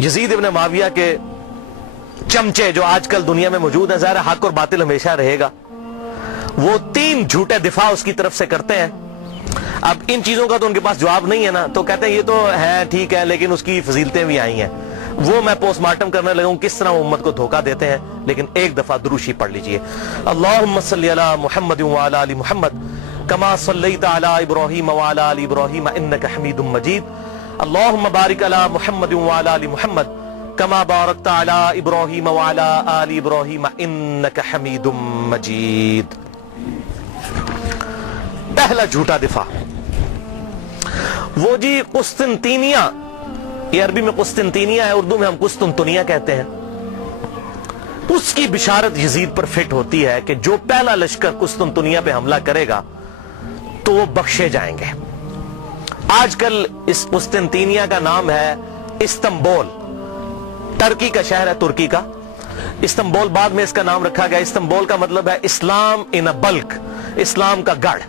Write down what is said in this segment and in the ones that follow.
یزید ابن معاویہ کے چمچے جو آج کل دنیا میں موجود ہیں، ظاہر حق اور باطل ہمیشہ رہے گا، وہ 3 جھوٹے دفاع اس کی طرف سے کرتے ہیں۔ اب ان چیزوں کا تو ان کے پاس جواب نہیں ہے نا، تو کہتے ہیں یہ تو ہے ٹھیک ہے لیکن اس کی فضیلتیں بھی آئی ہیں، وہ میں پوسٹ مارٹم کرنے لگا ہوں کس طرح وہ امت کو دھوکہ دیتے ہیں۔ لیکن ایک دفعہ دروشی پڑھ لیجئے، اللہم صلی علی محمد وعلی آل محمد کما صلیت علی ابراہیم وعلی آل ابراہیم انک حمید مجید، اللہم بارک علی محمد وعلی آل محمد کما بارکت علی ابراہیم وعلی آل ابراہیم انک حمید مجید۔ پہلا جھوٹا دفاع، وہ جی قسطنطینیہ، یہ عربی میں قسطنطینیہ ہے، اردو میں ہم قسطنطنیہ کہتے ہیں، اس کی بشارت یزید پر فٹ ہوتی ہے کہ جو پہلا لشکر قسطنطنیہ پہ حملہ کرے گا تو وہ بخشے جائیں گے۔ آج کل اس قسطنطینیہ کا نام ہے استنبول، ترکی کا شہر ہے، ترکی کا استنبول، بعد میں اس کا نام رکھا گیا۔ استنبول کا مطلب ہے اسلام ان بلک، اسلام کا گڑھ۔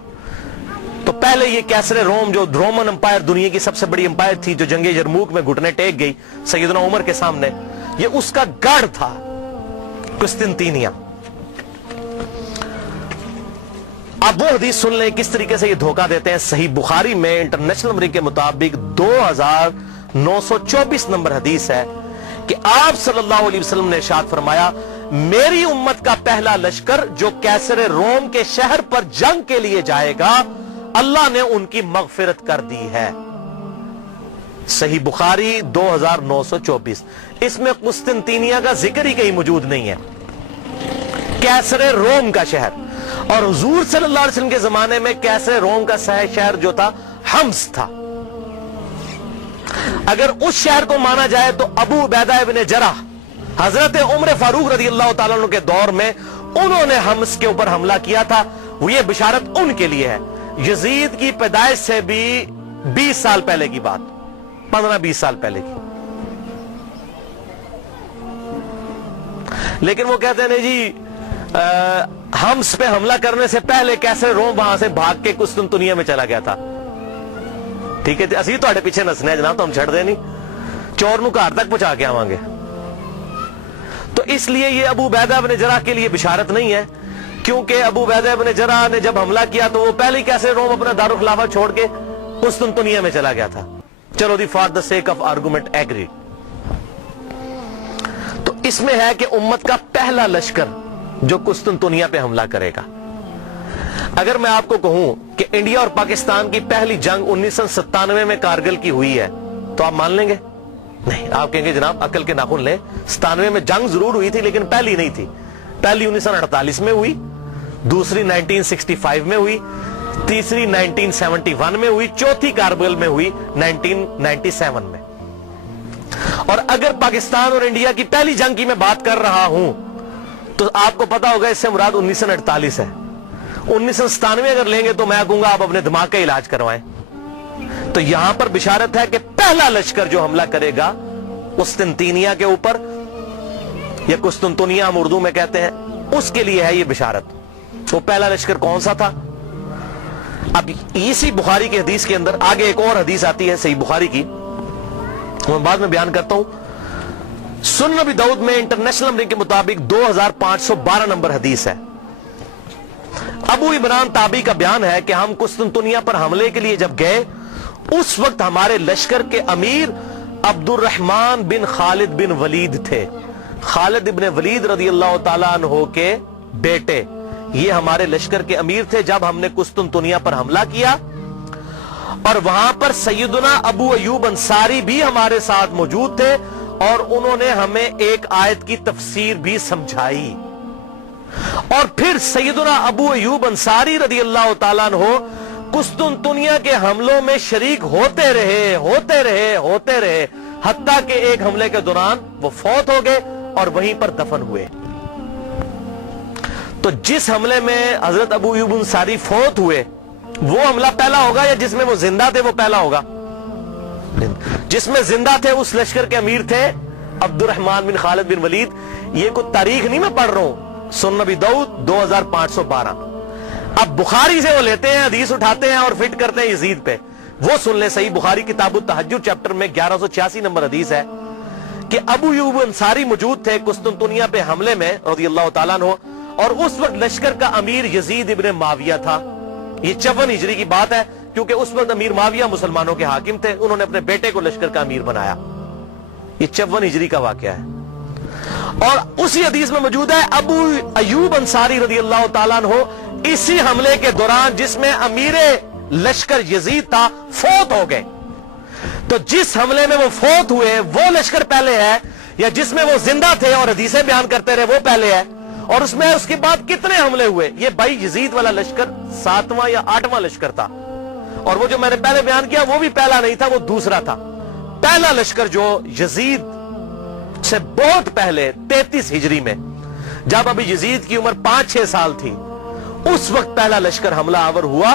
تو پہلے یہ کیسر روم، جو رومن امپائر دنیا کی سب سے بڑی امپائر تھی، جو جنگ یرموک میں گھٹنے ٹیک گئی سیدنا عمر کے سامنے، یہ اس کا گڑھ تھا قسطنطینیہ۔ اب وہ حدیث سن لیں کس طریقے سے یہ دھوکہ دیتے ہیں۔ صحیح بخاری میں انٹرنیشنل نمبر کے مطابق 2924 نمبر حدیث ہے کہ آپ صلی اللہ علیہ وسلم نے ارشاد فرمایا، میری امت کا پہلا لشکر جو کیسر روم کے شہر پر جنگ کے لیے جائے گا، اللہ نے ان کی مغفرت کر دی ہے۔ صحیح بخاری 2924، اس میں قسطنطینیہ کا ذکر ہی کہیں موجود نہیں ہے، کیسر روم کا شہر۔ اور حضور صلی اللہ علیہ وسلم کے زمانے میں کیسر روم کا شہر جو تھا حمص تھا۔ اگر اس شہر کو مانا جائے تو ابو عبیدہ ابن جرح، حضرت عمر فاروق رضی اللہ تعالیٰ عنہ کے دور میں انہوں نے حمص کے اوپر حملہ کیا تھا، وہ یہ بشارت ان کے لیے ہے۔ یزید کی پیدائش سے بھی 20 سال پہلے کی بات، 15-20 سال پہلے کی۔ لیکن وہ کہتے ہیں نہیں جی حمص پہ حملہ کرنے سے پہلے کیسر روم وہاں سے بھاگ کے قسطنطنیہ میں چلا گیا تھا۔ ٹھیک ہے، اسی تھوڑے پیچھے نسنے جناب، تو ہم چھڑ دے نہیں، چور نو گھر تک پہنچا کے آوانگے۔ تو اس لیے یہ ابو عبیدہ ابن جرح کے لیے بشارت نہیں ہے، کیونکہ ابو عبیدہ ابن جرح نے جب حملہ کیا تو وہ پہلے کیسے روم اپنا دارالخلافہ چھوڑ کے قسطنطنیہ میں چلا گیا تھا۔ چلو the for the sake of argument agree. تو اس میں ہے کہ امت کا پہلا لشکر جو قسطنطنیہ پہ حملہ کرے گا۔ اگر میں آپ کو کہوں کہ انڈیا اور پاکستان کی پہلی جنگ 1997 میں کارگل کی ہوئی ہے تو آپ مان لیں گے؟ نہیں، آپ کہیں گے جناب عقل کے ناخن لیں، 97 میں جنگ ضرور ہوئی تھی لیکن پہلی نہیں تھی۔ پہلی 1948 میں ہوئی، دوسری 1965 میں ہوئی، تیسری 1971 میں ہوئی، چوتھی کارگل میں ہوئی 1997 میں۔ اور اگر پاکستان اور انڈیا کی پہلی جنگ کی میں بات کر رہا ہوں تو آپ کو پتا ہوگا اس سے مراد 1948 ہے۔ 1997 اگر لیں گے تو میں کہوں گا آپ اپنے دماغ کا علاج کروائیں۔ تو یہاں پر بشارت ہے کہ پہلا لشکر جو حملہ کرے گا قسطنطینیہ کے اوپر، یا قسطنطنیہ ہم اردو میں کہتے ہیں، اس کے لیے ہے یہ بشارت۔ وہ پہلا لشکر کون سا تھا؟ اب اسی بخاری کی حدیث کے اندر آگے ایک اور حدیث آتی ہے صحیح بخاری کی، میں بعد میں بیان کرتا ہوں۔ سنن نبی داؤد میں انٹرنیشنل نمبر کے مطابق 2512 نمبر حدیث ہے۔ ابو عمران تابعی کا بیان ہے کہ ہم قسطنطنیہ پر حملے کے لیے جب گئے، اس وقت ہمارے لشکر کے امیر عبد الرحمن بن خالد بن ولید تھے، خالد بن ولید رضی اللہ تعالیٰ عنہ کے بیٹے، یہ ہمارے لشکر کے امیر تھے جب ہم نے قسطنطنیہ پر حملہ کیا۔ اور وہاں پر سیدنا ابو ایوب انصاری بھی ہمارے ساتھ موجود تھے اور انہوں نے ہمیں ایک آیت کی تفسیر بھی سمجھائی۔ اور پھر سیدنا ابو ایوب انصاری رضی اللہ تعالیٰ عنہ قسطنطنیہ کے حملوں میں شریک ہوتے رہے حتیٰ کہ ایک حملے کے دوران وہ فوت ہو گئے اور وہیں پر دفن ہوئے۔ تو جس حملے میں حضرت ابو ایوب انصاری فوت ہوئے وہ حملہ پہلا ہوگا، یا جس میں وہ زندہ تھے وہ پہلا ہوگا؟ جس میں زندہ تھے اس لشکر کے امیر تھے عبد الرحمن بن خالد بن ولید۔ یہ کوئی تاریخ نہیں میں پڑھ رہا ہوں، سنن نبی داؤد 2512۔ اب بخاری سے وہ لیتے ہیں، حدیث اٹھاتے ہیں اور فٹ کرتے ہیں یزید پہ۔ وہ سن لیں، صحیح بخاری کتاب التہجد چیپٹر میں 1186 نمبر حدیث ہے کہ ابو ایوب انصاری موجود تھے قسطنطنیہ پہ حملے میں رضی اللہ تعالیٰ عنہ، اور اس وقت لشکر کا امیر یزید ابن معاویہ تھا. یہ 54 ہجری کی بات ہے، کیونکہ اس وقت امیر معاویہ مسلمانوں کے حاکم تھے، انہوں نے اپنے بیٹے کو لشکر کا امیر بنایا. یہ 54 ہجری کا واقعہ ہے. اور اسی حدیث میں موجود ہے ابو ایوب انصاری رضی اللہ تعالیٰ عنہ اسی حملے کے دوران جس میں امیر لشکر یزید تھا فوت ہو گئے. تو جس حملے میں وہ فوت ہوئے وہ لشکر پہلے ہے، یا جس میں وہ زندہ تھے اور حدیثیں بیان کرتے رہے وہ پہلے ہے؟ اور اس میں اس کے بعد کتنے حملے ہوئے؟ یہ بھائی یزید والا لشکر 7واں یا 8واں لشکر تھا، اور وہ جو میں نے پہلے بیان کیا وہ بھی پہلا نہیں تھا، وہ دوسرا تھا. پہلا لشکر جو یزید سے بہت پہلے 33 ہجری میں، جب ابھی یزید کی عمر 5-6 سال تھی، اس وقت پہلا لشکر حملہ آور ہوا،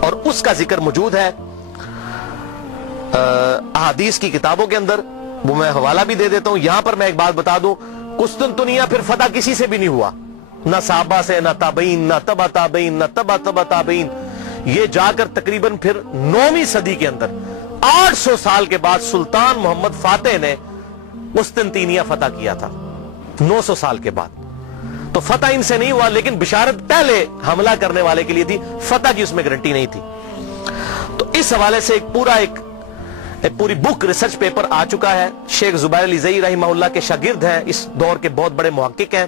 اور اس کا ذکر موجود ہے احادیث کی کتابوں کے اندر. وہ میں حوالہ بھی دے دیتا ہوں. یہاں پر میں ایک بات بتا دوں، قسطنطنیہ پھر فتح کسی سے بھی نہیں ہوا، نہ صحابہ سے، نہ تابعین، نہ تبع تابعین، نہ تبع تبع تابعین. یہ جا کر تقریباً پھر 9ویں صدی کے اندر 800 سال کے بعد سلطان محمد فاتح نے قسطنطنیہ فتح کیا تھا، 900 سال کے بعد. تو فتح ان سے نہیں ہوا، لیکن بشارت پہلے حملہ کرنے والے کے لیے تھی، فتح کی اس میں گارنٹی نہیں تھی. تو اس حوالے سے ایک پوری بک ریسرچ پیپر آ چکا ہے. شیخ زبیر لیزئی رحمہ اللہ کے شاگرد ہیں، اس دور کے بہت بڑے محقق ہیں.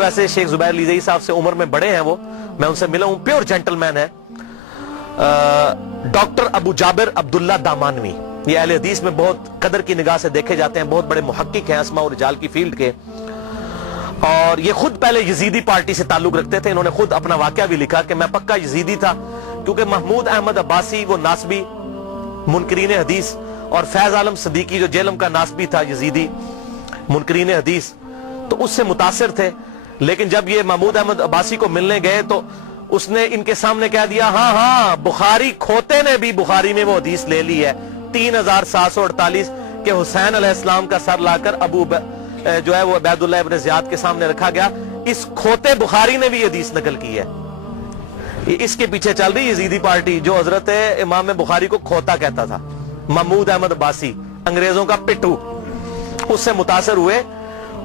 ویسے شیخ زبیر لیزئی صاحب سے عمر میں بڑے ہیں وہ، میں ان سے ملا ہوں، پیور جینٹل مین ہے. ڈاکٹر ابو جابر عبداللہ دامانوی، یہ اہل حدیث میں بہت قدر کی نگاہ سے دیکھے جاتے ہیں، بہت بڑے محقق ہیں اسماء و رجال کی فیلڈ کے. اور یہ خود پہلے یزیدی پارٹی سے تعلق رکھتے تھے. انہوں نے خود اپنا واقعہ بھی لکھا کہ میں پکا یزیدی تھا، کیونکہ محمود احمد عباسی وہ ناسبی منکرین حدیث، اور فیض عالم صدیقی جو جیلم کا ناسبی تھا یزیدی منکرین حدیث، تو اس سے متاثر تھے. لیکن جب یہ محمود احمد عباسی کو ملنے گئے تو اس نے ان کے سامنے کہہ دیا ہاں بخاری کھوتے نے بھی بخاری میں وہ حدیث لے لی ہے 3748 کہ حسین علیہ السلام کا سر لا کر جو ہے وہ عبید اللہ ابن زیاد کے سامنے رکھا گیا. اس کھوتے بخاری نے بھی حدیث نقل کی ہے. اس کے پیچھے چل رہی یزیدی پارٹی جو حضرت امام بخاری کو کھوتا کہتا تھا. محمود احمد عباسی انگریزوں کا پٹھو، اس سے متاثر ہوئے،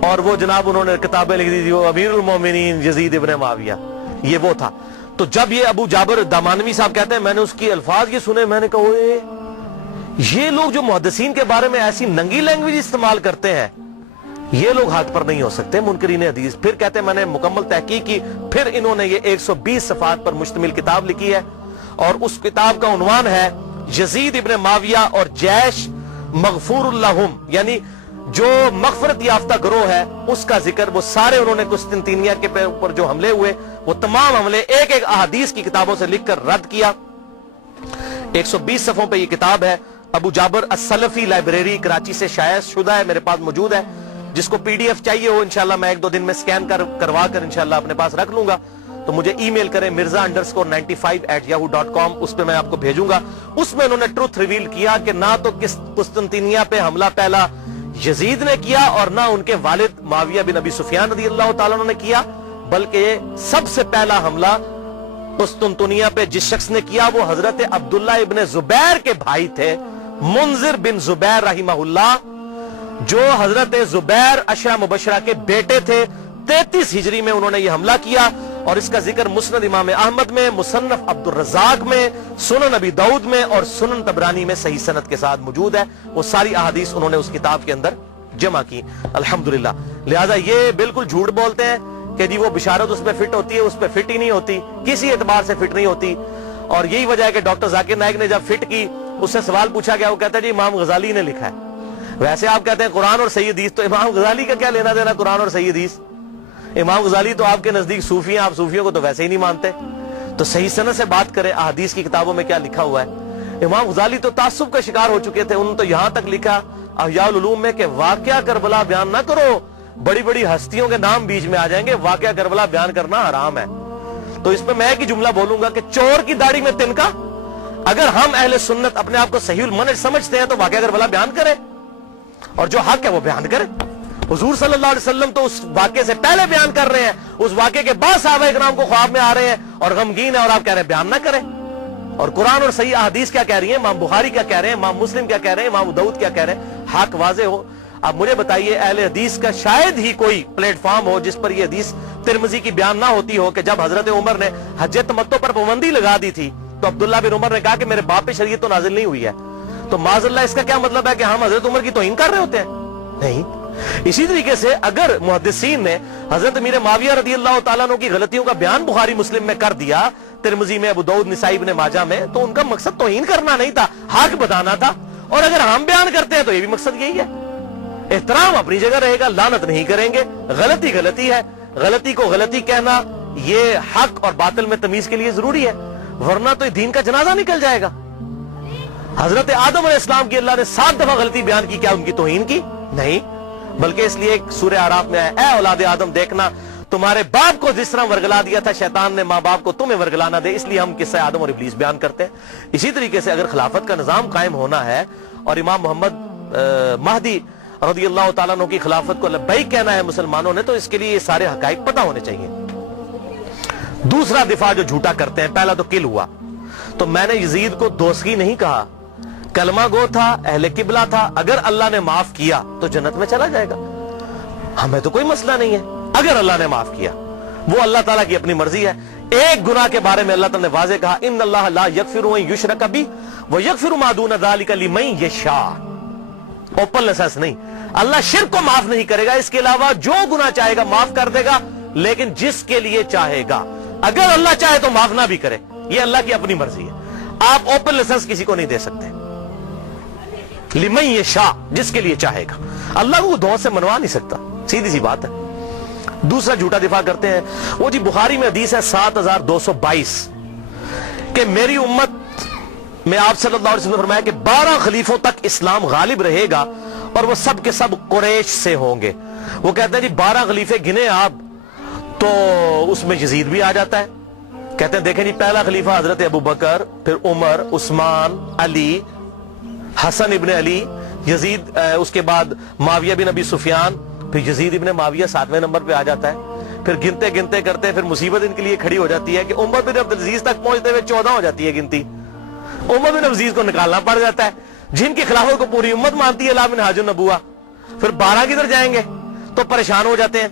اور وہ جناب انہوں نے کتابیں لکھ دی تھی، وہ امیر المومنین یزید ابن معاویہ، یہ وہ تھا. تو جب یہ ابو جابر دامانوی صاحب کہتے ہیں میں نے اس کی الفاظ یہ سنے، میں نے کہا اوئے یہ لوگ جو محدثین کے بارے میں ایسی ننگی لینگویج استعمال کرتے ہیں، یہ لوگ ہاتھ پر نہیں ہو سکتے منکرین حدیث. پھر کہتے ہیں میں نے مکمل تحقیق کی، پھر انہوں نے یہ 120 صفحات پر مشتمل کتاب لکھی ہے، اور اس کتاب کا عنوان ہے یزید ابن معاویہ اور جیش مغفور اللہم، یعنی جو مغفرت یافتہ گروہ ہے اس کا ذکر. وہ سارے انہوں نے قسطنطنیہ کے اوپر جو حملے ہوئے وہ تمام حملے ایک ایک احادیث کی کتابوں سے لکھ کر رد کیا. 120 صفحوں پہ یہ کتاب ہے. ابو جابر السلفی لائبریری کراچی سے شائع شدہ ہے، میرے پاس موجود ہے. جس کو پی ڈی ایف چاہیے ہو انشاءاللہ میں 1-2 دن میں سکین کروا کر انشاءاللہ اپنے پاس رکھ لوں گا، تو مجھے ای میل کریں mirza_95@yahoo.com، اس پہ میں آپ کو بھیجوں گا. اس میں انہوں نے ٹروتھ ریویل کیا کہ نہ تو قسطنطنیہ پہ حملہ پہلا یزید نے کیا، اور نہ ان کے والد معاویہ بن ابی سفیان رضی اللہ تعالیٰ عنہ نے کیا، بلکہ سب سے پہلا حملہ قسطنطنیہ پہ جس شخص نے کیا وہ حضرت عبداللہ ابن زبیر کے بھائی تھے، منذر بن زبیر رحمہ اللہ، جو حضرت زبیر عشرہ مبشرہ کے بیٹے تھے. 33 ہجری میں انہوں نے یہ حملہ کیا، اور اس کا ذکر مسند امام احمد میں، مصنف عبد الرزاق میں، سنن ابی داؤد میں اور سنن طبرانی میں صحیح سند کے ساتھ موجود ہے. وہ ساری احادیث انہوں نے اس کتاب کے اندر جمع کی الحمدللہ. لہذا یہ بالکل جھوٹ بولتے ہیں کہ جی وہ بشارت اس پہ فٹ ہوتی ہے، اس پہ فٹ ہی نہیں ہوتی، کسی اعتبار سے فٹ نہیں ہوتی. اور یہی وجہ ہے کہ ڈاکٹر ذاکر نائک نے جب فٹ کی اس سے سوال پوچھا گیا، وہ کہتا ہے جی امام غزالی نے لکھا ہے. ویسے آپ کہتے ہیں قرآن اور صحیح حدیث، تو امام غزالی کا کیا لینا دینا قرآن اور صحیح حدیث؟ امام غزالی تو آپ کے نزدیک صوفی ہیں، آپ صوفیوں کو تو ویسے ہی نہیں مانتے. تو صحیح سند سے بات کریں احادیث کی کتابوں میں کیا لکھا ہوا ہے. امام غزالی تو تعصب کا شکار ہو چکے تھے. انہوں نے تو یہاں تک لکھا احیاء العلوم میں کہ واقعہ کربلا بیان نہ کرو، بڑی بڑی ہستیوں کے نام بیچ میں آ جائیں گے، واقعہ کربلا بیان کرنا حرام ہے. تو اس پہ میں ایک ہی جملہ بولوں گا کہ چور کی داڑھی میں تنکا. اگر ہم اہل سنت اپنے آپ کو صحیح المنہج سمجھتے ہیں تو واقعہ کربلا بیان کریں، اور جو حق ہے وہ بیان کریں. حضور صلی اللہ علیہ وسلم تو اس واقعے سے پہلے بیان کر رہے ہیں، اس واقعے کے بعد صحابہ کرام کو خواب میں آ رہے ہیں اور غمگین ہیں، اور آپ کہہ رہے ہیں بیان نہ کریں. اور قرآن اور صحیح احادیث کیا کہہ رہی ہیں، امام بخاری کیا کہہ رہے ہیں، امام مسلم کیا کہہ رہے ہیں، امام داؤد کیا کہہ رہے ہیں. حق واضح ہو. اب مجھے بتائیے اہل حدیث کا شاید ہی کوئی پلیٹ فارم ہو جس پر یہ حدیث ترمذی کی بیان نہ ہوتی ہو کہ جب حضرت عمر نے حج تمتع پر پابندی لگا دی تھی تو عبداللہ بن عمر نے کہا کہ میرے باپ پہ شریعت تو نازل نہیں ہوئی ہے. تو معاذ اللہ اس کا کیا مطلب ہے کہ ہم حضرت عمر کی توہین کر رہے ہوتے ہیں؟ نہیں. اسی طریقے سے اگر محدثین نے حضرت امیر معاویہ رضی اللہ تعالیٰ عنہ کی غلطیوں کا بیان بخاری مسلم میں کر دیا, ترمذی میں, ابو داؤد, نسائی, ابن ماجہ میں, تو ان کا مقصد توہین کرنا نہیں تھا, حق بتانا تھا. اور اگر ہم بیان کرتے ہیں تو یہ بھی مقصد یہی ہے. احترام اپنی جگہ رہے گا, لعنت نہیں کریں گے. غلطی غلطی ہے, غلطی کو غلطی کہنا یہ حق اور باطل میں تمیز کے لیے ضروری ہے, ورنہ تو دین کا جنازہ نکل جائے گا. حضرت آدم علیہ السلام کی اللہ نے 7 دفعہ غلطی بیان کی, کیا ان کی توہین کی؟ نہیں, بلکہ اس لیے سورہ اعراف میں اے اولاد آدم دیکھنا تمہارے باپ کو جس طرح ورگلا دیا تھا شیطان نے ماں باپ کو, تمہیں ورگلانا دے, اس لیے ہم قصہ آدم اور ابلیس بیان کرتے ہیں. اسی طریقے سے اگر خلافت کا نظام قائم ہونا ہے اور امام محمد مہدی رضی اللہ تعالیٰ عنہ کی خلافت کو لبیک کہنا ہے مسلمانوں نے, تو اس کے لیے یہ سارے حقائق پتہ ہونے چاہیے. دوسرا دفاع جو جھوٹا کرتے ہیں, پہلا تو کل ہوا, تو میں نے یزید کو دوستی نہیں کہا, کلمہ گو تھا, اہل قبلہ تھا, اگر اللہ نے معاف کیا تو جنت میں چلا جائے گا, ہمیں تو کوئی مسئلہ نہیں ہے. اگر اللہ نے معاف کیا وہ اللہ تعالیٰ کی اپنی مرضی ہے. ایک گناہ کے بارے میں اللہ تعالیٰ نے واضح کہا, ان اللہ لا یغفر ان یشرک بہ ویغفر ما دون ذلک لمن یشاء. اوپن لائسنس نہیں, اللہ شرک کو معاف نہیں کرے گا, اس کے علاوہ جو گناہ چاہے گا معاف کر دے گا, لیکن جس کے لیے چاہے گا. اگر اللہ چاہے تو معاف نہ بھی کرے, یہ اللہ کی اپنی مرضی ہے. آپ اوپن لائسنس کسی کو نہیں دے سکتے. لمن یشاء, جس کے لیے چاہے گا, اللہ کو دو سے منوا نہیں سکتا, سیدھی سی بات ہے. دوسرا جھوٹا دفاع کرتے ہیں, وہ جی بخاری میں حدیث ہے 7222 کہ میری امت میں آپ صلی اللہ علیہ وسلم نے فرمایا کہ 12 خلیفوں تک اسلام غالب رہے گا اور وہ سب کے سب قریش سے ہوں گے. وہ کہتے ہیں جی 12 خلیفے گنے آپ, تو اس میں یزید بھی آ جاتا ہے. کہتے ہیں دیکھیں جی پہلا خلیفہ حضرت ابو بکر, پھر عمر, عثمان, علی, حسن ابن علی, یزید, اس کے بعد معاویہ بن ابی سفیان, پھر یزید ابن معاویہ 7ویں نمبر پہ آ جاتا ہے. پھر گنتے گنتے کرتے پھر مصیبت ان کے لیے کھڑی ہو جاتی ہے کہ عمر بن عبدالعزیز تک پہنچتے ہوئے 14 ہو جاتی ہے گنتی. عمر بن عبدالعزیز کو نکالنا پڑ جاتا ہے, جن کی خلافت کو پوری امت مانتی ہے, لا منہاج النبوہ. پھر 12 کدھر جائیں گے, تو پریشان ہو جاتے ہیں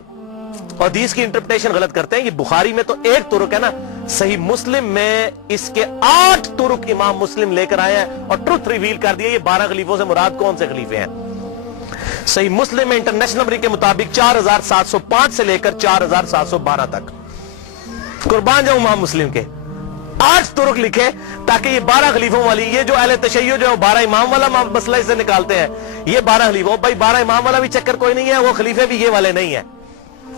اور حدیث کی انٹرپریٹیشن غلط کرتے ہیں. یہ بخاری میں تو ایک طرق ہے نا, صحیح مسلم میں اس کے 8 طرق امام مسلم لے کر آئے ہیں اور ٹروتھ ریویل کر دیا. یہ 12 خلیفوں سے مراد کون سے خلیفے ہیں؟ صحیح مسلم میں انٹرنیشنل نمبر کے مطابق 4705 سے لے کر 4712 تک. قربان جاؤں امام مسلم کے 8 طرق لکھے تاکہ یہ 12 خلیفوں والی, یہ جو اہل تشیع جو ہے 12 امام والا مسئلہ اسے نکالتے ہیں, یہ 12 خلیفوں, بھائی 12 امام والا بھی چکر کوئی نہیں ہے, وہ خلیفے بھی یہ والے نہیں ہیں.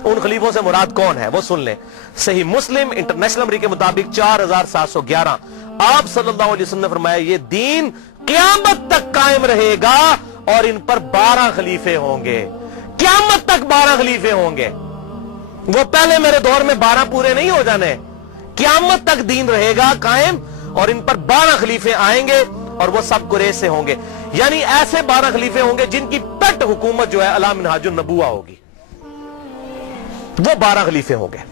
ان خلیفوں سے مراد کون ہے وہ سن لیں. صحیح مسلم انٹرنیشنل نمبر کے مطابق 4711, آپ صلی اللہ علیہ وسلم نے فرمایا یہ دین قیامت تک قائم رہے گا اور ان پر 12 خلیفے ہوں گے. قیامت تک 12 خلیفے ہوں گے. وہ پہلے میرے دور میں 12 پورے نہیں ہو جانے, قیامت تک دین رہے گا قائم اور ان پر 12 خلیفے آئیں گے اور وہ سب قریش سے ہوں گے. یعنی ایسے 12 خلیفے ہوں گے جن کی پٹ حکومت جو ہے علی منہاج النبوہ ہوگی, وہ 12 خلیفے ہوں گے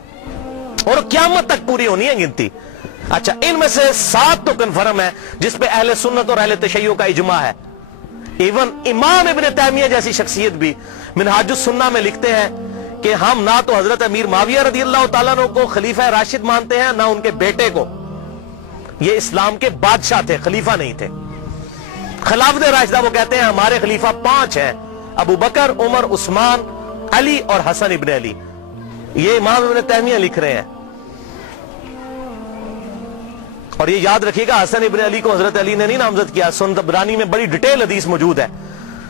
اور قیامت تک پوری ہونی ہے گنتی. اچھا, ان میں سے 7 تو کنفرم ہے جس پہ اہل سنت اور اہل تشیع کا اجماع ہے. ایون امام ابن تیمیہ جیسی شخصیت بھی منہاج السنہ میں لکھتے ہیں کہ ہم نہ تو حضرت امیر معاویہ رضی اللہ تعالیٰ عنہ کو خلیفہ راشد مانتے ہیں, نہ ان کے بیٹے کو. یہ اسلام کے بادشاہ تھے, خلیفہ نہیں تھے. خلافت راشدہ وہ کہتے ہیں ہمارے خلیفہ 5 ہیں, ابو بکر, عمر, عثمان, علی اور حسن ابن علی. یہ امام ابن تیمیہ لکھ رہے ہیں. اور یہ یاد رکھیے گا حسن ابن علی کو حضرت علی نے نہیں نامزد کیا. سنن طبرانی میں بڑی ڈیٹیل حدیث موجود ہے.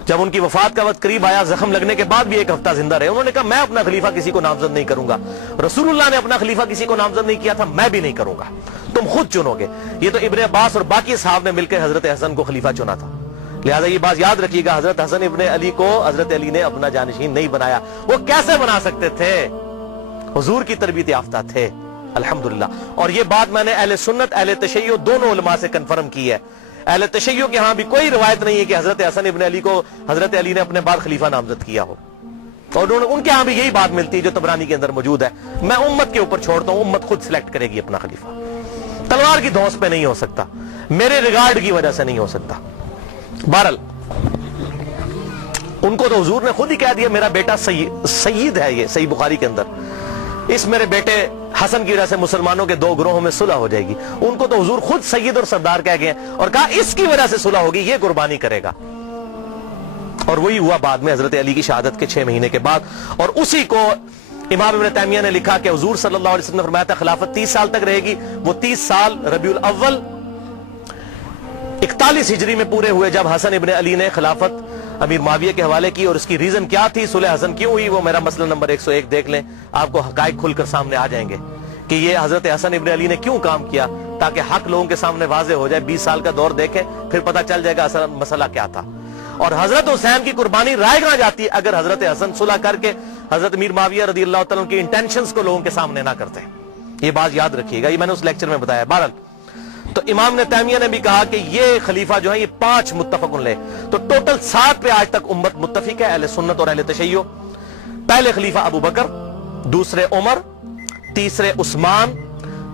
جب ان کی وفات کا وقت قریب آیا, زخم لگنے کے بعد بھی 1 ہفتہ زندہ رہے, انہوں نے کہا میں اپنا خلیفہ کسی کو نامزد نہیں کروں گا. رسول اللہ نے اپنا خلیفہ کسی کو نامزد نہیں کیا تھا, میں بھی نہیں کروں گا, تم خود چنو گے. یہ تو ابن عباس اور باقی صحابہ نے مل کر حضرت حسن کو خلیفہ چنا تھا. لہذا یہ بات یاد رکھیے گا, حضرت حسن ابن علی کو حضرت علی نے اپنا جانشین نہیں بنایا. وہ کیسے بنا سکتے تھے؟ حضور کی تربیت یافتہ تھے الحمدللہ. اور یہ بات میں نے اہل سنت اہل تشیع دونوں علماء سے کنفرم کی ہے. اہل تشیع کے ہاں بھی کوئی روایت نہیں ہے کہ حضرت حسن ابن علی کو حضرت علی نے اپنے بعد خلیفہ نامزد کیا ہو, اور ان کے ہاں بھی یہی بات ملتی ہے جو طبرانی کے اندر موجود ہے. میں امت کے اوپر چھوڑتا ہوں, امت خود سلیکٹ کرے گی اپنا خلیفہ. تلوار کی دھونس پہ نہیں ہو سکتا, میرے ریگارڈ کی وجہ سے نہیں ہو سکتا. بہرحال ان کو تو حضور نے خود ہی کہہ دیا میرا بیٹا سید ہے، یہ صحیح بخاری کے اندر، اس میرے بیٹے حسن کی وجہ سے مسلمانوں کے 2 گروہوں میں صلح ہو جائے گی۔ ان کو تو حضور خود سید اور سردار کہہ گئے اور کہا اس کی وجہ سے صلح ہوگی، یہ قربانی کرے گا۔ اور وہی ہوا بعد میں حضرت علی کی شہادت کے 6 مہینے کے بعد، اور اسی کو امام ابن تیمیہ نے لکھا کہ حضور صلی اللہ علیہ وسلم نے فرمایا تھا خلافت 30 سال تک رہے گی، وہ 30 سال ربیع الاول 41 ہجری میں پورے ہوئے جب حسن ابن علی نے خلافت امیر معاویہ کے حوالے کی۔ اور اس کی ریزن کیا تھی، صلح حسن کیوں ہوئی، وہ میرا مسئلہ نمبر 101 دیکھ لیں، آپ کو حقائق کھل کر سامنے آ جائیں گے کہ یہ حضرت حسن ابن علی نے کیوں کام کیا، تاکہ حق لوگوں کے سامنے واضح ہو جائے۔ 20 سال کا دور دیکھیں پھر پتہ چل جائے گا اصل مسئلہ کیا تھا۔ اور حضرت حسین کی قربانی رائے کہاں جاتی اگر حضرت حسن صلح کر کے حضرت امیر معاویہ رضی اللہ تعالیٰ کی انٹینشنز کو لوگوں کے سامنے نہ کرتے۔ یہ بات یاد رکھیے گا، یہ میں نے اس لیکچر میں بتایا۔ بہرحال تو امام نے تیمیہ نے بھی کہا کہ یہ خلیفہ جو ہے یہ 5 متفق لے، تو ٹوٹل 7 پہ آج تک امت متفق ہے، اہل سنت اور اہل تشیع۔ پہلے خلیفہ ابو بکر، دوسرے عمر، تیسرے عثمان،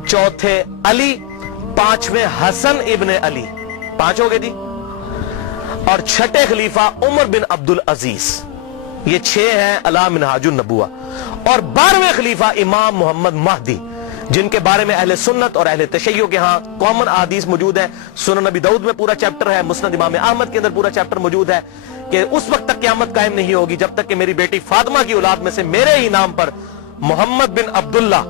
چوتھے علی، 5ویں حسن ابن علی، 5 ہو گئے جی، اور چھٹے خلیفہ عمر بن عبد العزیز، یہ 6 ہیں علی منہاج النبوہ۔ اور 12ویں خلیفہ امام محمد مہدی، جن کے بارے میں اہل سنت اور اہل تشیع کے ہاں کامن احادیث موجود ہیں۔ سنن نبی داؤد میں پورا چیپٹر ہے، مسند امام احمد کے اندر پورا چیپٹر موجود ہے کہ اس وقت تک قیامت قائم نہیں ہوگی جب تک کہ میری بیٹی فاطمہ کی اولاد میں سے میرے ہی نام پر محمد بن عبداللہ،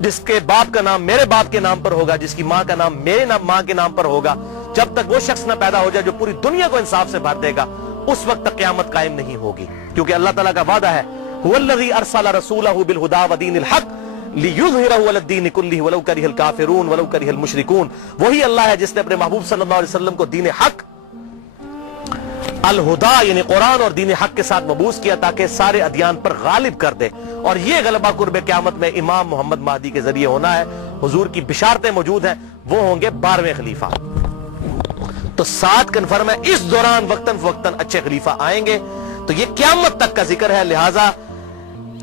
جس کے باپ کا نام میرے باپ کے نام پر ہوگا، جس کی ماں کا نام میرے ماں کے نام پر ہوگا، جب تک وہ شخص نہ پیدا ہو جائے جو پوری دنیا کو انصاف سے بھر دے گا، اس وقت تک قیامت قائم نہیں ہوگی۔ کیونکہ اللہ تعالیٰ کا وعدہ ہے هو الذی ارسل رسولہ بالہدی ودین الحق لِيُظْهِرَهُ عَلَى الدِّينِ كُلِّهِ وَلَوْ كَرِهَ الْكَافِرُونَ وَلَوْ كَرِهَ الْمُشْرِكُونَ۔ وہی اللہ ہے جس نے اپنے محبوب صلی اللہ علیہ وسلم کو دین حق الہدا یعنی قرآن اور دین حق کے ساتھ مبعوث کیا تاکہ سارے ادیان پر غالب کر دے، اور یہ غلبہ قرب قیامت میں امام محمد مہدی کے ذریعے ہونا ہے۔ حضور کی بشارتیں موجود ہیں، وہ ہوں گے 12ویں خلیفہ۔ تو 7 کنفرم ہے، اس دوران وقتاً فوقتاً اچھے خلیفہ آئیں گے۔ تو یہ قیامت تک کا ذکر ہے، لہٰذا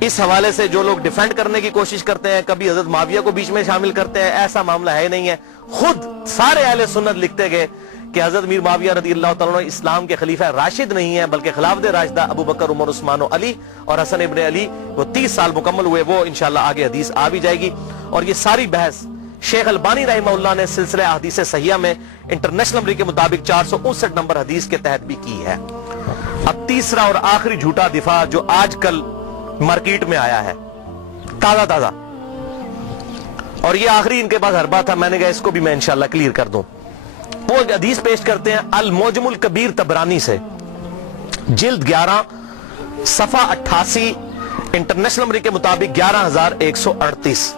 اس حوالے سے جو لوگ ڈیفینڈ کرنے کی کوشش کرتے ہیں، کبھی حضرت معاویہ کو بیچ میں شامل کرتے ہیں، ایسا معاملہ ہے نہیں ہے۔ خود سارے اہل سنت لکھتے گئے کہ حضرت امیر معاویہ رضی اللہ تعالیٰ عنہ اسلام کے خلیفہ راشد نہیں ہیں، بلکہ خلافت راشدہ ابو بکر، عمر، عثمان و علی اور حسن ابن علی، وہ 30 سال مکمل ہوئے، وہ انشاءاللہ آگے حدیث آ بھی جائے گی۔ اور یہ ساری بحث شیخ البانی رحمہ اللہ نے سلسلہ احادیث صحیحہ میں انٹرنیشنل نمبر کے مطابق 459 نمبر حدیث کے تحت بھی کی ہے۔ اب تیسرا اور آخری جھوٹا دفاع جو آج کل مارکیٹ میں آیا ہے تازہ تازہ، اور یہ آخری ان کے پاس حربہ تھا، میں نے کہا اس کو بھی میں انشاءاللہ کلیئر کر دوں۔ وہ حدیث پیش کرتے ہیں المعجم الکبیر طبرانی سے، جلد 11 صفحہ 88، انٹرنیشنل نمبر کے مطابق 11138۔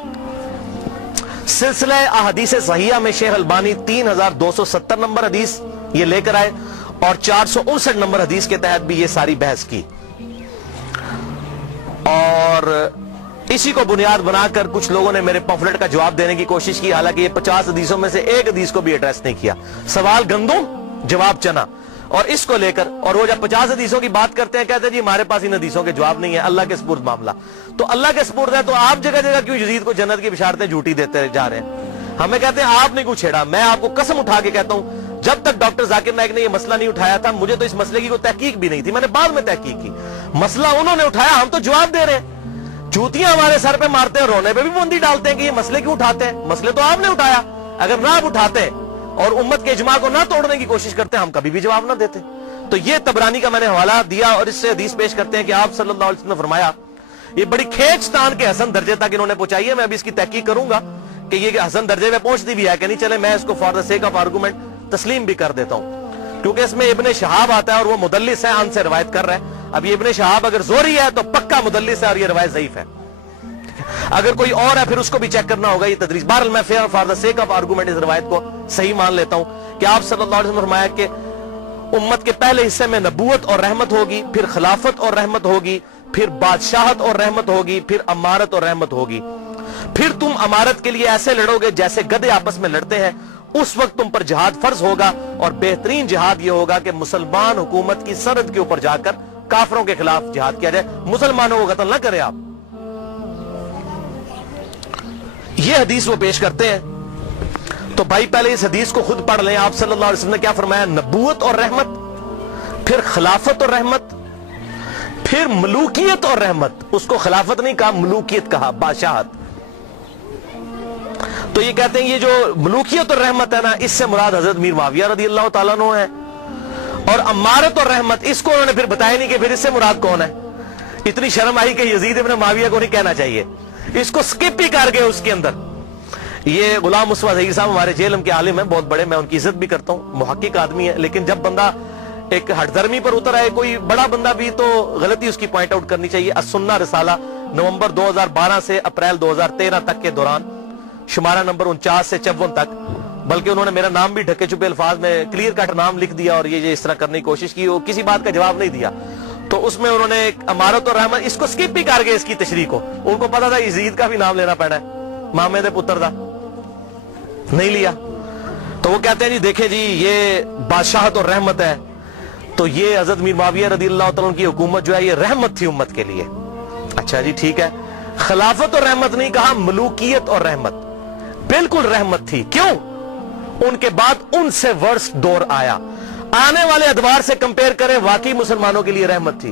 سلسلہ احادیث صحیحہ میں شیخ البانی 3270 نمبر حدیث یہ لے کر آئے، اور 459 نمبر حدیث کے تحت بھی یہ ساری بحث کی، اور اسی کو بنیاد بنا کر کچھ لوگوں نے میرے پمفلٹ کا جواب دینے کی کوشش کی، حالانکہ یہ 50 حدیثوں میں سے ایک حدیث کو بھی ایڈریس نہیں کیا۔ سوال گندم، جواب چنا، اور اس کو لے کر، اور وہ جب 50 حدیثوں کی بات کرتے ہیں کہتے ہیں جی ہمارے پاس ان حدیثوں کے جواب نہیں ہے، اللہ کے سپرد معاملہ۔ تو اللہ کے سپرد ہے تو آپ جگہ جگہ کیوں یزید کو جنت کی بشارتیں جھوٹی دیتے جا رہے ہیں؟ ہمیں کہتے ہیں آپ نے کیوں چھیڑا؟ میں آپ کو قسم اٹھا کے کہتا ہوں جب تک ڈاکٹر ذاکر نائک نے یہ مسئلہ نہیں اٹھایا تھا، مجھے تو اس مسئلے کی کوئی تحقیق بھی نہیں تھی، میں نے بعد میں تحقیق کی۔ مسئلہ انہوں نے اٹھایا، ہم تو جواب دے رہے ہیں، جوتیاں ہمارے سر پہ مارتے ہیں، رونے پہ بھی بوندی ڈالتے ہیں کہ یہ مسئلے کیوں اٹھاتے ہیں؟ مسئلے تو آپ نے اٹھایا، اگر نہ آپ اٹھاتے اور امت کے اجماع کو نہ توڑنے کی کوشش کرتے ہم کبھی بھی جواب نہ دیتے۔ تو یہ طبرانی کا میں نے حوالہ دیا، اور اس سے حدیث پیش کرتے ہیں کہ آپ صلی اللہ علیہ وسلم نے فرمایا، یہ بڑی کھینچ تان کے حسن درجے تک انہوں نے پہنچائی ہے، میں ابھی اس کی تحقیق کروں گا کہ یہ حسن درجے میں پہنچتی بھی ہے کہ نہیں، چلے میں اس کو for the sake of argument تسلیم بھی کر دیتا ہوں، کیونکہ اس میں ابن شہاب آتا ہے اور وہ مدلس ہے، ان سے روایت کر رہا ہے۔ اب یہ ابن شہاب اگر زوری ہے تو پکا مدلس ہے اور یہ روایت ضعیف ہے، اگر کوئی اور ہے پھر اس کو بھی چیک کرنا ہوگا، یہ تدریس۔ بہرحال میں for the sake of argument اس روایت کو صحیح مان لیتا ہوں کہ آپ صلی اللہ علیہ وسلم نے فرمایا کہ امت کے پہلے حصے میں نبوت اور رحمت ہوگی، پھر خلافت اور رحمت ہوگی، پھر بادشاہت اور رحمت ہوگی، پھر امارت اور رحمت ہوگی، پھر تم امارت کے لیے ایسے لڑو گے جیسے گدھے آپس میں لڑتے ہیں، اس وقت تم پر جہاد فرض ہوگا، اور بہترین جہاد یہ ہوگا کہ مسلمان حکومت کی سرحد کے اوپر جا کر کافروں کے خلاف جہاد کیا جائے، مسلمانوں کو قتل نہ کرے آپ۔ یہ حدیث وہ پیش کرتے ہیں، تو بھائی پہلے اس حدیث کو خود پڑھ لیں۔ آپ صلی اللہ علیہ وسلم نے کیا فرمایا؟ نبوت اور رحمت، پھر خلافت اور رحمت، پھر ملوکیت اور رحمت، اس کو خلافت نہیں کہا، ملوکیت کہا، بادشاہت. تو یہ کہتے ہیں یہ جو ملوکیت اور رحمت ہے نا، اس سے مراد حضرت میر معاویہ رضی اللہ تعالیٰ عنہ ہے. اور امارت اور رحمت اس کو انہوں نے پھر بتایا نہیں کہ پھر اس سے مراد کون ہے. اتنی شرم آئی کہ یزید ابن معاویہ کو نہیں کہنا چاہیے، اس کو سکپ ہی کر گئے اس کے اندر. یہ غلام مصطفیٰ ظہیر صاحب ہمارے جیلم کے عالم ہیں، بہت بڑے، میں ان کی عزت بھی کرتا ہوں، محقق آدمی ہے، لیکن جب بندہ ایک ہٹ درمی پر اتر آئے، کوئی بڑا بندہ بھی، تو غلطی اس کی پوائنٹ آؤٹ کرنی چاہیے. السنہ رسالہ نومبر 2012 سے اپریل 2013 تک کے دوران، شمارہ نمبر 49 سے 54 تک، بلکہ انہوں نے میرا نام بھی ڈھکے چھپے الفاظ میں کلیئر کٹ نام لکھ دیا اور یہ اس طرح کرنے کی کوشش کی، وہ کسی بات کا جواب نہیں دیا. تو اس میں انہوں نے ایک امارت اور رحمت اس کو سکپ بھی کر گئے، اس کی تشریح کو. ان کو پتا تھا یزید کا بھی نام لینا پڑنا ہے، مامے دے پتر دا، نہیں لیا. تو وہ کہتے ہیں جی دیکھیں جی یہ بادشاہت اور رحمت ہے، تو یہ حضرت میر معاویہ رضی اللہ تعالیٰ کی حکومت جو ہے یہ رحمت تھی امت کے لیے. اچھا جی ٹھیک ہے، خلافت اور رحمت نہیں کہا، ملوکیت اور رحمت. بالکل رحمت تھی. کیوں؟ ان کے بعد ان سے ورسٹ دور آیا. آنے والے ادوار سے کمپیئر کریں، واقعی مسلمانوں کے لیے رحمت تھی.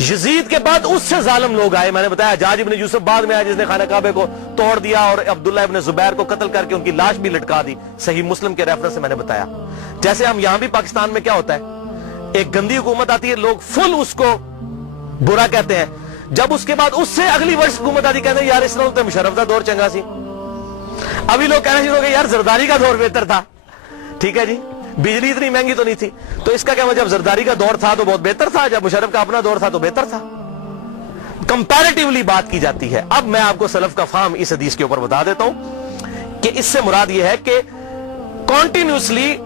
یزید کے بعد اس سے ظالم لوگ آئے. میں نے بتایا حجاج ابن یوسف بعد میں آیا جس نے خانہ کعبہ کو توڑ دیا اور عبداللہ ابن زبیر کو قتل کر کے ان کی لاش بھی لٹکا دی. صحیح مسلم کے ریفرنس سے میں نے بتایا. جیسے ہم یہاں بھی پاکستان میں کیا ہوتا ہے، ایک گندی حکومت آتی ہے، لوگ فل اس کو برا کہتے ہیں. جب اس کے بعد اس سے اگلی ورش حکومت آتی کہتے ہیں یار اس نے مشرف دا دور چنگا سی. ابھی لوگ کہنا شروع ہو گئے یار زرداری کا دور بہتر تھا. ٹھیک ہے جی، بجلی اتنی مہنگی تو نہیں تھی، تو اس کا کیا جب زرداری کا دور تھا تو بہت بہتر تھا، جب مشرف کا اپنا دور تھا تو بہتر تھا. کمپیریٹیولی بات کی جاتی ہے. اب میں آپ کو سلف کا فہم اس حدیث کے اوپر بتا دیتا ہوں کہ اس سے مراد یہ ہے کہ کنٹینیوسلی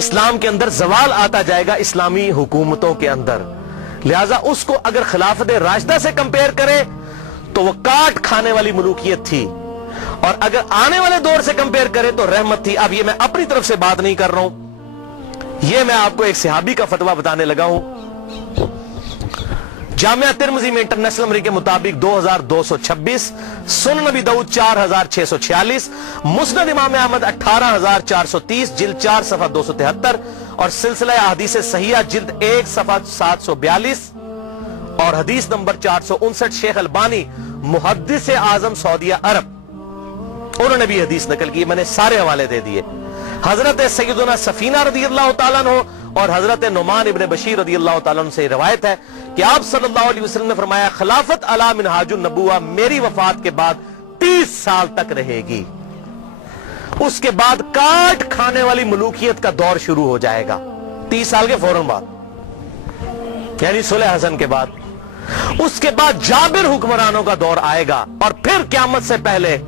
اسلام کے اندر زوال آتا جائے گا اسلامی حکومتوں کے اندر. لہذا اس کو اگر خلافت راشدہ سے کمپیئر کرے تو وہ کاٹ کھانے والی ملوکیت تھی، اور اگر آنے والے دور سے کمپیئر کرے تو رحمت تھی. اب یہ میں اپنی طرف سے بات نہیں کر رہا ہوں، یہ میں آپ کو ایک صحابی کا فتویٰ بتانے لگا ہوں. جامعہ ترمذی میں انٹرنیشنل نمبر کے مطابق 2226، سنن نبی داؤد 4646، مسند امام احمد 18430، جلد 4 صفحہ 273، اور سلسلہ احادیث صحیحہ جلد 1 صفحہ 742 اور حدیث نمبر 459. شیخ البانی محدث اعظم سعودیہ عرب، انہوں نے بھی حدیث نقل کی. میں نے سارے حوالے دے دیے. حضرت سیدنا سفینہ رضی اللہ تعالیٰ عنہ اور حضرت نعمان ابن بشیر رضی اللہ تعالیٰ عنہ سے روایت ہے کہ آپ صلی اللہ علیہ وسلم نے فرمایا خلافت علی منہاج النبوہ میری وفات کے بعد 30 سال تک رہے گی. اس کے بعد کاٹ کھانے والی ملوکیت کا دور شروع ہو جائے گا 30 سال کے فوراً بعد، یعنی صلح حسن کے بعد. اس کے بعد جابر حکمرانوں کا دور آئے گا، اور پھر قیامت سے پہلے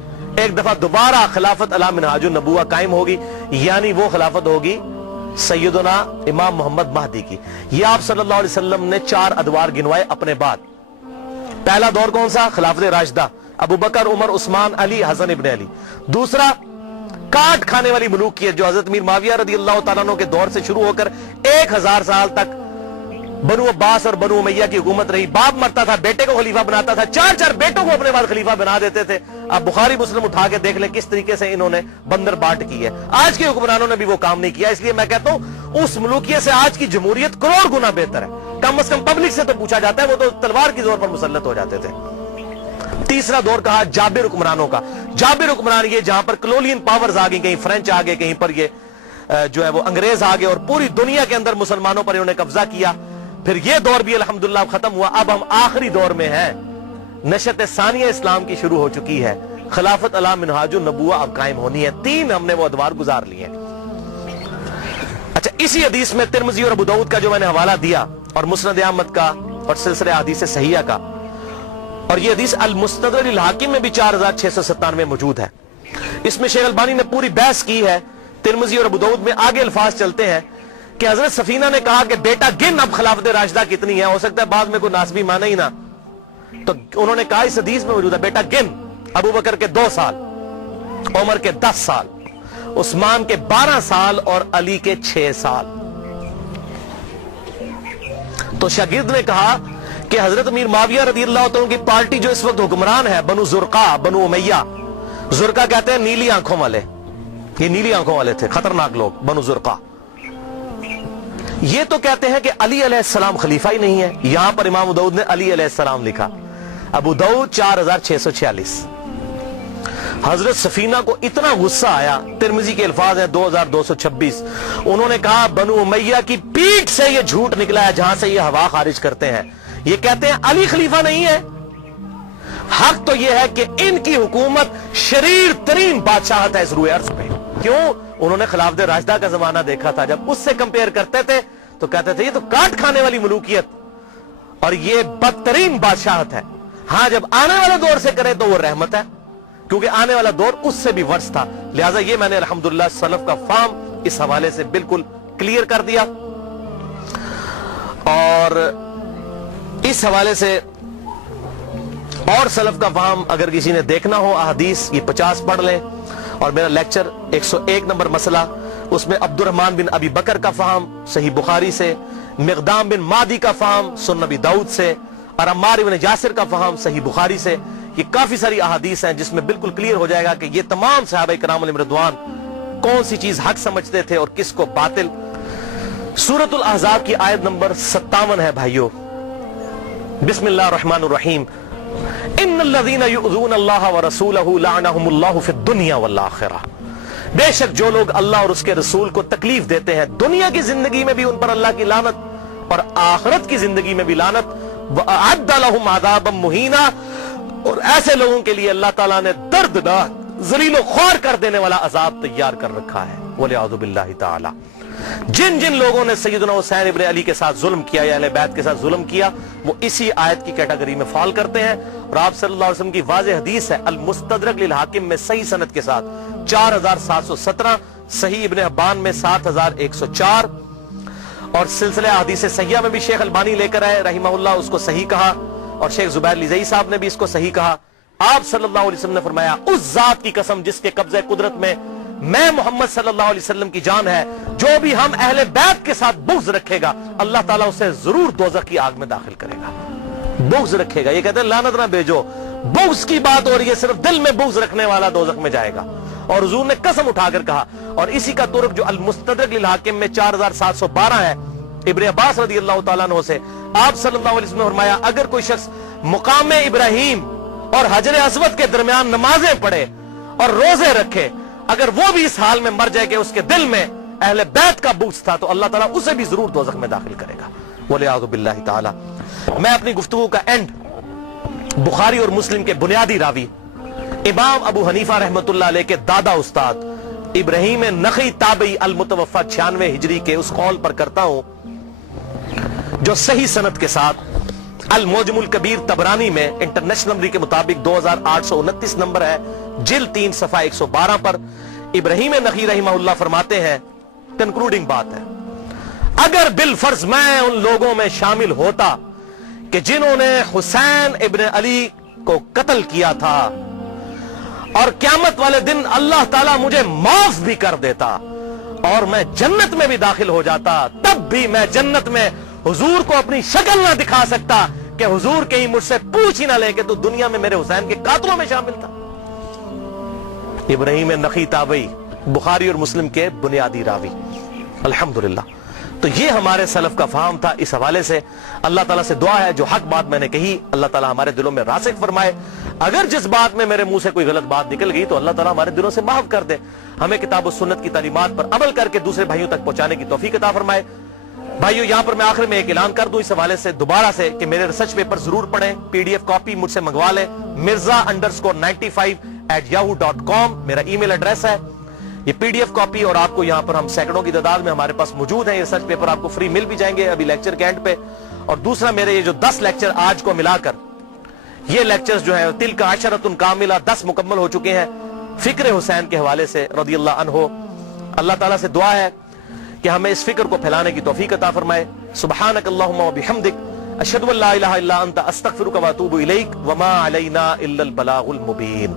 ایک دفعہ دوبارہ خلافت علی منہاج النبوہ قائم ہوگی، یعنی وہ خلافت ہوگی سیدنا امام محمد مہدی کی. یہ آپ صلی اللہ علیہ وسلم نے 4 ادوار گنوائے اپنے بعد. پہلا دور کون سا؟ خلافت راشدہ، ابو بکر، عمر، عثمان، علی، حسن ابن علی. دوسرا کاٹ کھانے والی ملوکیت جو حضرت میر معاویہ رضی اللہ تعالیٰ عنہ کے دور سے شروع ہو کر 1000 سال تک بنو عباس اور بنو امیہ کی حکومت رہی. باپ مرتا تھا بیٹے کو خلیفہ بناتا تھا، 4 بیٹوں کو اپنے بعد خلیفہ بنا دیتے تھے. اب بخاری مسلم اٹھا کے دیکھ لیں کس طریقے سے انہوں نے بندر بانٹ کی ہے. آج کے حکمرانوں نے بھی وہ کام نہیں کیا. اس لیے میں کہتا ہوں اس ملوکیت سے آج کی جمہوریت کروڑ گنا بہتر ہے. کم از کم پبلک سے تو پوچھا جاتا ہے، وہ تو تلوار کی زور پر مسلط ہو جاتے تھے. تیسرا دور کہا جابر حکمرانوں کا. جابر حکمران یہ جہاں پر کلولین پاورز آ گئی، کہیں فرینچ آ گئے، کہیں پر یہ جو ہے وہ انگریز آ گئے، اور پوری دنیا کے اندر مسلمانوں پر انہوں نے قبضہ کیا. پھر یہ دور بھی الحمدللہ ختم ہوا. اب ہم آخری دور میں ہیں، نشأت ثانیہ اسلام کی شروع ہو چکی ہے. خلافت علی منہاج النبوہ اب قائم ہونی ہے. 3 ہم نے وہ ادوار گزار لیے. اچھا، اسی حدیث میں ترمذی اور ابو داؤد کا جو میں نے حوالہ دیا، اور مسند احمد کا، اور سلسلہ حدیث صحیحہ کا، اور یہ حدیث المستدرک للحاکم میں بھی 4697 موجود ہے. اس میں شیخ البانی نے پوری بحث کی ہے. ترمذی اور ابو داؤد میں آگے الفاظ چلتے ہیں کہ حضرت سفینہ نے کہا کہ بیٹا گن اب خلافت راشدہ کتنی ہے، ہو سکتا ہے بعد میں کوئی ناسبی مانے ہی نہ. تو انہوں نے کہا اس حدیث میں موجود ہے بیٹا گن، ابو بکر کے 2 سال، عمر کے 10 سال، عثمان کے 12 سال اور علی کے 6 سال. تو شاگرد نے کہا کہ حضرت امیر معاویہ رضی اللہ تعالیٰ کی پارٹی جو اس وقت حکمران ہے بنو زرقا، بنو امیہ. زرقا کہتے ہیں نیلی آنکھوں والے، یہ نیلی آنکھوں والے تھے، خطرناک لوگ، بنو زرقا. یہ تو کہتے ہیں کہ علی علیہ السلام خلیفہ ہی نہیں ہے. یہاں پر امام ابو داؤد نے علی علیہ السلام لکھا. ابو داؤد 4646. حضرت سفینہ کو اتنا غصہ آیا, ترمذی کے الفاظ ہیں 2226, انہوں نے کہا بنو امیہ کی پیٹھ سے یہ جھوٹ نکلا ہے جہاں سے یہ ہوا خارج کرتے ہیں. یہ کہتے ہیں علی خلیفہ نہیں ہے. حق تو یہ ہے کہ ان کی حکومت شریر ترین بادشاہت ہے اس روئے ارض پہ. کیوں؟ انہوں نے خلافت راشدہ کا زمانہ دیکھا تھا, جب اس سے کمپیئر کرتے تھے تو کہتے تھے یہ تو کاٹ کھانے والی ملوکیت اور یہ بدترین بادشاہت ہے. ہاں جب آنے والے دور سے کرے تو وہ رحمت ہے, کیونکہ آنے والا دور اس سے بھی ورس تھا. لہٰذا یہ میں نے الحمدللہ سلف کا فہم اس حوالے سے بالکل کلیئر کر دیا. اور اس حوالے سے اور سلف کا فہم اگر کسی نے دیکھنا ہو احادیث, یہ 50 پڑھ لیں. اور میرا لیکچر 101 نمبر مسئلہ, اس میں عبد الرحمن بن ابی بکر کا فہم صحیح بخاری سے, مقدام بن مادی کا فہم سنن ابی داؤد سے, اور عمار بن یاسر کا فہم صحیح بخاری سے. یہ کافی ساری احادیث ہیں جس میں بالکل کلیئر ہو جائے گا کہ یہ تمام صحابہ کرام علیہم رضوان کون سی چیز حق سمجھتے تھے اور کس کو باطل. سورۃ الاحزاب کی آیت نمبر 57 ہے بھائیو. بسم اللہ الرحمن الرحیم. ان الذین یؤذون اللہ ورسولہ لعنہم اللہ فی الدنیا والآخرہ. بے شک جو لوگ اللہ اور اس کے رسول کو تکلیف دیتے ہیں, دنیا کی زندگی میں بھی ان پر اللہ کی لعنت اور آخرت کی زندگی میں بھی لعنت. وَأَعَدَّ لَهُمْ عَذَابًا مُهِينًا, اور ایسے لوگوں کے لیے اللہ تعالیٰ نے دردناک, ذلیل و خوار کر دینے والا عذاب تیار کر رکھا ہے. وَلِعَوْذُ بِاللَّهِ تَعَالَى. جن جن لوگوں نے سیدنا حسین ابن علی کے ساتھ ظلم کیا یا اہل بیت کے ساتھ ظلم کیا, وہ اسی آیت کی کیٹیگری میں فال کرتے ہیں. اور آپ صلی اللہ علیہ وسلم کی واضح حدیث ہے المستدرک للحاکم میں صحیح سند کے ساتھ 4717, صحیح ابن حبان میں 7104, اور سلسلہ حدیث صحیحہ میں بھی شیخ البانی لے کر آئے رحمہ اللہ, اس کو صحیح کہا, اور شیخ زبیر لزئی صاحب نے بھی اس کو صحیح کہا. آپ صلی اللہ علیہ وسلم نے فرمایا اس ذات کی قسم جس کے قبضہ قدرت میں میں محمد صلی اللہ علیہ وسلم کی جان ہے, جو بھی ہم اہل بیت کے ساتھ بغض رکھے گا اللہ تعالیٰ اسے ضرور دوزخ کی آگ میں داخل کرے گا. بغض رکھے گا, یہ کہتے ہیں لعنت نہ بھیجو, بغض کی بات ہو رہی ہے, صرف دل میں بغض رکھنے والا دوزخ میں جائے گا. اور حضور نے قسم اٹھا کر کہا, اور اسی کا طرق جو المستدرک للحاکم میں 4712 ہے ابن عباس رضی اللہ تعالیٰ عنہ سے, آپ صلی اللہ علیہ وسلم نے فرمایا اگر کوئی شخص مقام ابراہیم اور حجر اسود کے درمیان نمازیں پڑھے اور روزے رکھے, اگر وہ بھی اس حال میں مر جائے کہ اس کے دل میں اہل بیت کا بغض تھا تو اللہ تعالیٰ اسے بھی ضرور دوزخ میں داخل کرے گا. وَلِعَوْذُ بِاللَّهِ تَعَالَى. میں اپنی گفتگو کا اینڈ بخاری اور مسلم کے بنیادی راوی امام ابو حنیفہ رحمت اللہ علیہ کے دادا استاد ابراہیم نخعی تابعی المتوفى 96 ہجری کے اس قول پر کرتا ہوں جو صحیح سند کے ساتھ المعجم الکبیر طبرانی میں انٹرنیشنل نمبر کے مطابق 2829 نمبر ہے, جلد 3 صفحہ 112 پر ابراہیم نخعی رحمہ اللہ فرماتے ہیں, کنکلوڈنگ بات ہے, اگر بالفرض میں ان لوگوں میں شامل ہوتا کہ جنہوں نے حسین ابن علی کو قتل کیا تھا اور قیامت والے دن اللہ تعالیٰ مجھے معاف بھی کر دیتا اور میں جنت میں بھی داخل ہو جاتا, تب بھی میں جنت میں حضور کو اپنی شکل نہ دکھا سکتا کہ حضور کہیں مجھ سے پوچھ ہی نہ لے کہ تو دنیا میں میرے حسین کے قاتلوں میں شامل تھا. ابراہیم نخعی تابعی بخاری اور مسلم کے بنیادی راوی, الحمدللہ. تو یہ ہمارے سلف کا فہم تھا. اس حوالے سے اللہ تعالیٰ سے دعا ہے جو حق بات میں نے کہی اللہ تعالیٰ ہمارے دلوں میں راسخ فرمائے, اگر جس بات میں میرے منہ سے کوئی غلط بات نکل گئی تو اللہ تعالیٰ ہمارے دلوں سے معاف کر دے, ہمیں کتاب و سنت کی تعلیمات پر عمل کر کے دوسرے بھائیوں تک پہنچانے کی توفیق عطا فرمائے. بھائیو یہاں پر میں آخر میں ایک اعلان کر دوں اس حوالے سے دوبارہ سے کہ میرے ریسرچ پیپر ضرور پڑھیں, PDF کاپی مجھ سے منگوا لیں, mirza_95@yahoo.com میرا ای میل ایڈریس ہے. یہ PDF کاپی اور آپ کو یہاں پر ہم سینکڑوں کی تعداد میں ہمارے پاس موجود ہیں, یہ ریسرچ پیپر آپ کو فری مل بھی جائیں گے ابھی لیکچر کے اینڈ پہ. اور دوسرا میرے یہ جو 10 لیکچر آج کو ملا کر یہ لیکچرز جو ہیں تلک عشرۃ کاملہ 10 مکمل ہو چکے ہیں فکر حسین کے حوالے سے رضی اللہ عنہ. اللہ تعالیٰ سے دعا ہے کہ ہمیں اس فکر کو پھیلانے کی توفیق عطا فرمائے. سبحانک اللہم و بحمدک اشہد ان لا الہ الا انت استغفرک و اتوب الیک وما علینا الا البلاغ المبین.